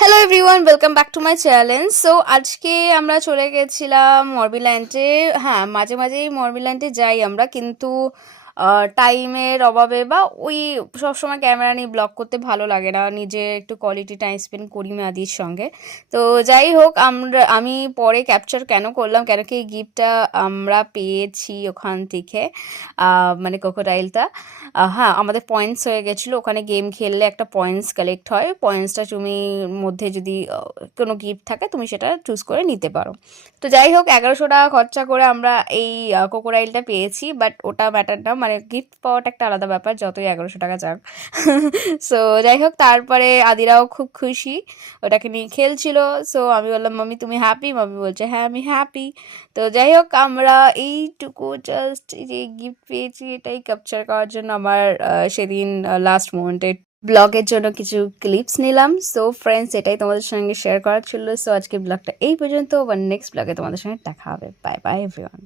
Hello everyone, welcome back to my channel. So আজকে আমরা চলে গেছিলাম মরবিল্যান্ডে। হ্যাঁ, মাঝে মাঝেই মরবিল্যান্ডে যাই আমরা, কিন্তু টাইমের অভাবে বা ওই সবসময় ক্যামেরা নিয়ে ব্লগ করতে ভালো লাগে না, নিজে একটু কোয়ালিটি টাইম স্পেন্ড করি মাদির সঙ্গে। তো যাই হোক, আমি পরে ক্যাপচার কেন করলাম, কেন কি এই গিফটটা আমরা পেয়েছি ওখান থেকে, মানে ক্রোকোডাইলটা। হ্যাঁ, আমাদের পয়েন্টস হয়ে গেছিলো, ওখানে গেম খেললে একটা পয়েন্টস কালেক্ট হয়। পয়েন্টসটা তুমি মধ্যে যদি কোনো গিফট থাকে তুমি সেটা চুজ করে নিতে পারো। তো যাই হোক, 1100 টাকা খরচা করে আমরা এই কোকোরাইলটা পেয়েছি, বাট ওটা ম্যাটার না, মানে গিফট পাওয়াটা একটা আলাদা ব্যাপার, যতই 1100 টাকা যাক। সো যাই হোক, তারপরে আদিরাও খুব খুশি, ওটাকে নিয়ে খেলছিল। সো আমি বললাম, মাম্মি তুমি হ্যাপি? মাম্মি বলছে হ্যাঁ আমি হ্যাপি। তো যাই হোক, আমরা এইটুকু জাস্ট যে গিফট পেয়েছি এটাই ক্যাপচার করার জন্য আমার সেদিন লাস্ট মোমেন্টে ব্লগের জন্য কিছু ক্লিপস নিলাম। সো ফ্রেন্ডস, এটাই তোমাদের সঙ্গে শেয়ার করার ছিল। সো আজকে ব্লগটা এই পর্যন্ত, আবার নেক্সট ব্লগে তোমাদের সঙ্গে দেখা হবে। Bye bye everyone.